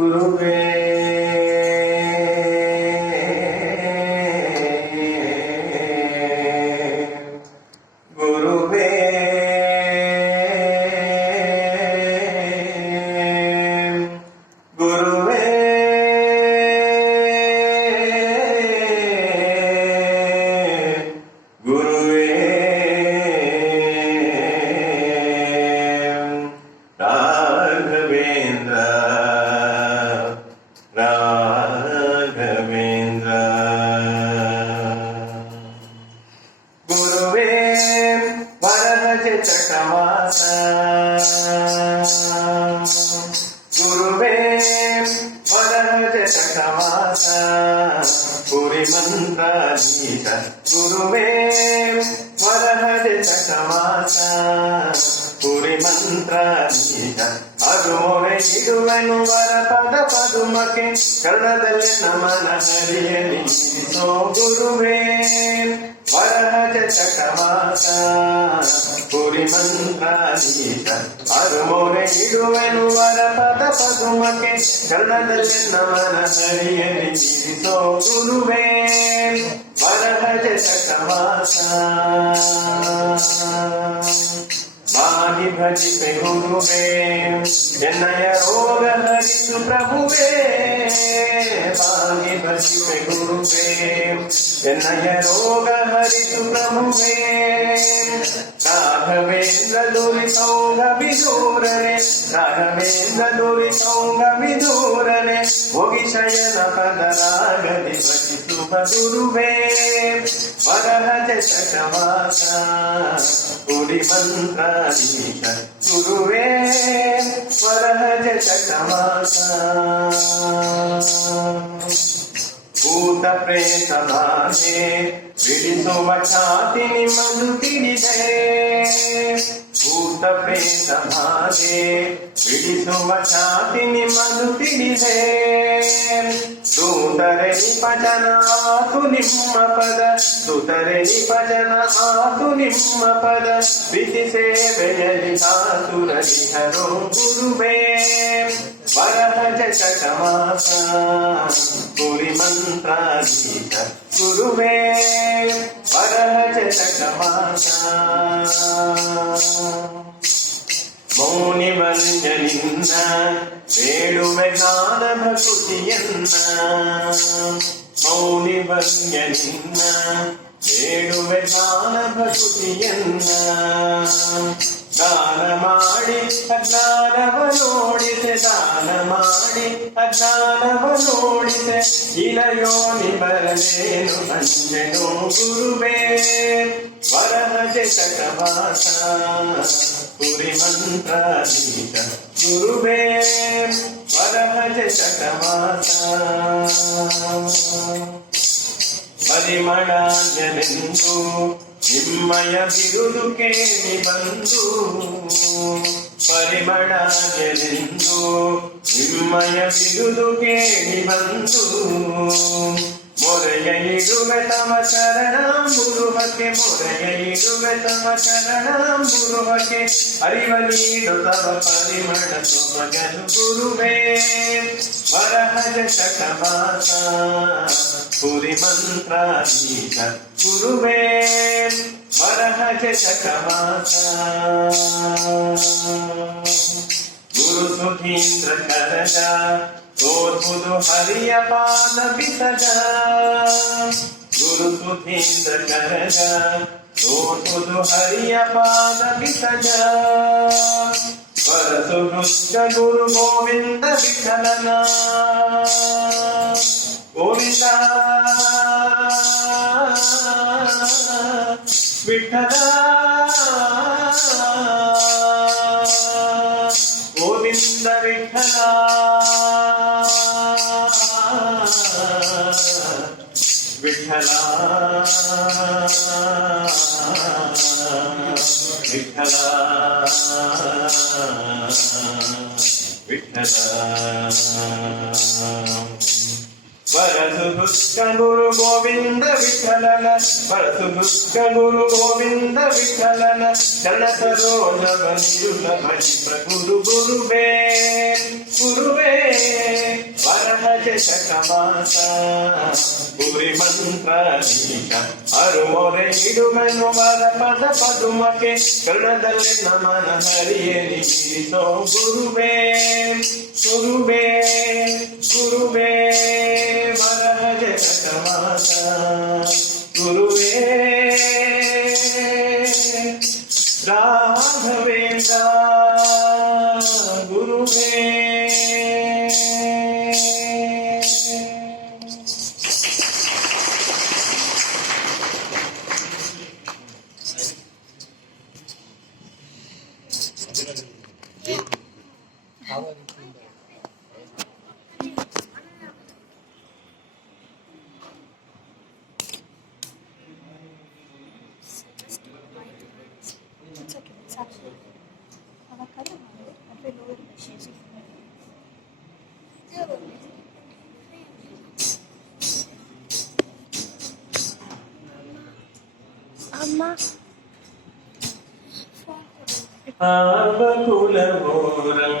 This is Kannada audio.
ಗುರುವೇ ಗುರುವೇ ಗುರುವೇ ಗುರುವೇ ರಾಘವೇಂದ್ರ ರಾಘವೇಂದ್ರ ಗುರುವೇ ವರಹಜ ಚಟವಾಸ ಗುರುವೇ ವರಹಜ ಚಟವಾಸ ಪುರಿ ಮಂತ್ರಾಧೀಶ ಗುರುವೇ ವರಹಜ ಚಟವಾಸ ಪುರಿ ಮಂತ್ರಾಧೀಶ ಅದು ಮೊರೆ ಇಡುವನು ವರ ಪದ ಪದುಮಕ್ಕೆ ಕರ್ಣದಲ್ಲಿ ನಮನ ಹರಿಯಲಿ ಸೋ ಗುರುವೇ ವರಹಜ ಚಟವಾಸ ಪುರಿ ಮಂತ್ರಾಧೀಶ ಅದು ಮೊರೆ ಇಡುವನು ವರ ಪದ ಪದುಮಕ್ಕೆ ಕರ್ಣದಲ್ಲಿ ನಮನ ಹರಿಯಲಿ ಸೋ ಗುರುವೇ ವರಹಜ ಚಟವಾಸ ಮಾನಿ ಭಜಿಪೆ ಗುರುವೇ ಎನ್ನಯ ರೋಗ ಹರಿಸು ಪ್ರಭುವೇ ಮಾನಿ ಭಜಿಪೆ ಗುರುವೇ ಎನ್ನಯ ರೋಗ ಹರಿಸು ಪ್ರಭುವೇ ರಾಘವೇಂದ್ರ ದುರಿತೌಂಗ ವಿದೂರನೆ ರಾಘವೇಂದ್ರ ದುರಿತೌಂಗ ವಿದೂರನೆ ಹೋಗಿ ಶಯನ ಪದರಾಗಲಿ ಭಜಿಸುವ ಗುರುವೇ ವರಹಜ ಚಟವಾಸ ಪುರಿ ಮಂತ್ರಾಧೀಶ ಗುರುವೇ ವರಹಜ ಚಟವಾಸ ಭೂತ ಪ್ರೇತ ಬಾಧೆ ಬಿಡಿಸುವ ಛಾತಿ ನಿಮ್ಮದು ತಿಳಿದೆ ಭೂತ ಪ್ರೇತ ಬಾಧೆ ಬಿಡಿಸುವ ಛಾತಿ ನಿಮ್ಮದು ತಿಳಿದೆ ದೂತರೆ ನಿಪಜನ ಆತು ನಿಮ್ಮ ಪದ ದೂತರೆ ನಿಪಜನ ಆತು ನಿಮ್ಮ ಪದ ಪ್ರೀತಿ ಸೇವೆಯಲ್ಲಿ ಕಾತುರಲಿ ಹರೋ ಗುರುವೇ ವರಹಜ ಚಟವಾಸ ಪುರಿ ಮಂತ್ರಾಧೀಶ ಗುರುವೇ ವರಹಜ ಚಟವಾಸ ಮೌನಿ ವಂಜನಿಂದ ಬೇಡುವೆ ಜ್ಞಾನ ಭಕುತಿಯನ್ನ ಮೌನಿ ವಂಜನಿಂದ ಬೇಡುವೆ ಜ್ಞಾನ ಭಕುತಿಯನ್ನ ದಾನ ಮಾಡಿ ಅಜ್ಞಾನವ ನೋಡಿದೆ ದಾನ ಮಾಡಿ ಅಜ್ಞಾನವ ನೋಡಿದೆ ಇಲಯೋನಿ ಬರಲೇನು ಅಂಜನೋ ಗುರುವೇ ವರಹಜ ಚಟವಾಸ ಪುರಿ ಮಂತ್ರಾಧೀಶ ಗುರುವೇ ವರಹಜ ಚಟವಾಸ ಪರಿಮಳಾಂಜನೆಂದು ನಿಮ್ಮಯ ಬಿರುದು ಕೇಳಿ ಬಂದು ಪರಿಮಳಾಂಜನೆಂದು ನಿಮ್ಮಯ ಬಿರುದು ಕೇಳಿ ಬಂದು ಮೊರೆಯ ಇಡುವೆ ತಮ ಶರಣಾಂಬುರುಹಕ್ಕೆ ಮೊರೆಯ ಇಡುವೆ ತಮ ಶರಣಾಂಬುರುಹಕ್ಕೆ ಅರಿವ ನೀಡು ತವ ಪರಿಮಳ ಸೊಬಗನು ಗುರುವೇ ವರಹಜ ಚಟವಾಸ ಪುರಿ ಮಂತ್ರಾಧೀಶ ಗುರುವೇ ವರಹಜ ಚಟವಾಸ ಗುರು ಸುಖೀಂದ್ರ ಕರಜ ತೋರ್ಬುದು ಹರಿಯ ಪಾದ ಬಿಸಜ ಗುರು ಸುಖೀಂದ್ರ ಕರಜ ತೋರ್ಬುದು ಹರಿಯ ಪಾದ ಬಿಸಜ ವರಸು ವೃದ್ಧ ಗುರು ಗೋವಿಂದ ವಿಠಲನ ಗೋವಿಂದ ವಿಠಲ ಗೋವಿಂದ ವಿಠಲ ವಿಠಲ ವಿಠಲ ವಿಠಲ. ವರಸು ದುಷ್ಟ ಗುರು ಗೋವಿಂದ ವಿಠಲನ ವರಸು ದುಷ್ಟ ಗುರು ಗೋವಿಂದ ವಿಠಲನ ಚರಣ ಸರೋಜವ ನಿರುಲ ಭಜಿಪ ಗುರು ಗುರುವೇ ಗುರುವೇ ವರಹಜ ಶತಮಾಸ ಗುರಿ ಮಂತ್ರ ನೀಶ ಅರುಮೊರೆ ಇಡುವನು ವರ ಪದ ಪದುಮಕ್ಕೆ ಕರ್ಣದಲ್ಲಿ ನಮನ ಹರಿಯೇ ನೀರಿಸೋ ಗುರುವೇ ಗುರುವೇ ಗುರುವೇ ವರಹಜ ಶತಮಾಸ ಗುರುವೇ ರಾಘವೇಂದ್ರ ಗುರುವೇ ಅಮ್ಮ ಆವಕುಲಮೂರಂ